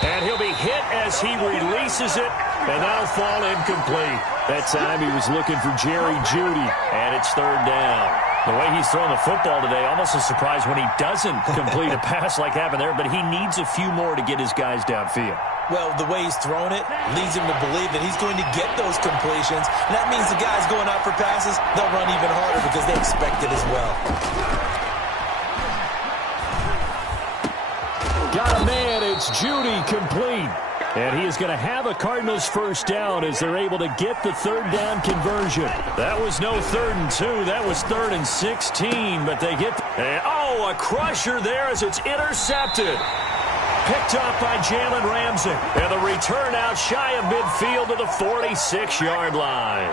And he'll be hit as he releases it, and that'll fall incomplete. That time he was looking for Jerry Jeudy, and it's 3rd down. The way he's throwing the football today, almost a surprise when he doesn't complete a pass like happened there, but he needs a few more to get his guys downfield. Well, the way he's throwing it leads him to believe that he's going to get those completions, and that means the guys going out for passes, they'll run even harder because they expect it as well. Got a man, it's Jeudy complete. And he is going to have a Cardinals first down as they're able to get the 3rd down conversion. That was no 3rd and 2. That was 3rd and 16. But they get... a crusher there as it's intercepted. Picked up by Jalen Ramsey. And the return out shy of midfield to the 46-yard line.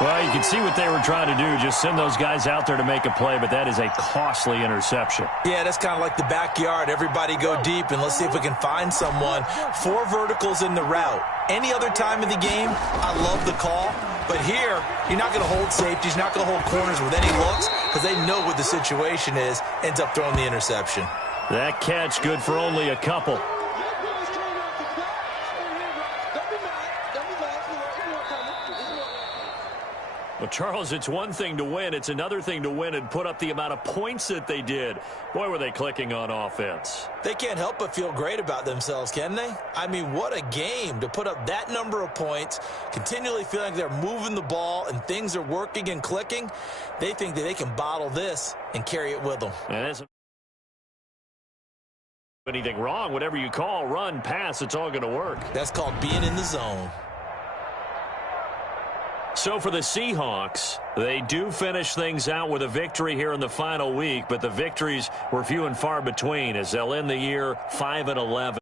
Well, you can see what they were trying to do, just send those guys out there to make a play, but that is a costly interception. Yeah, that's kind of like the backyard. Everybody go deep, and let's see if we can find someone. 4 verticals in the route. Any other time of the game, I love the call. But here, you're not going to hold safeties, you're not going to hold corners with any looks, because they know what the situation is, ends up throwing the interception. That catch good for only a couple. Well, Charles, it's one thing to win. It's another thing to win and put up the amount of points that they did. Boy, were they clicking on offense. They can't help but feel great about themselves, can they? I mean, what a game to put up that number of points, continually feeling they're moving the ball and things are working and clicking. They think that they can bottle this and carry it with them. And that's anything wrong. Whatever you call, run, pass, it's all going to work. That's called being in the zone. So for the Seahawks, they do finish things out with a victory here in the final week, but the victories were few and far between as they'll end the year 5-11.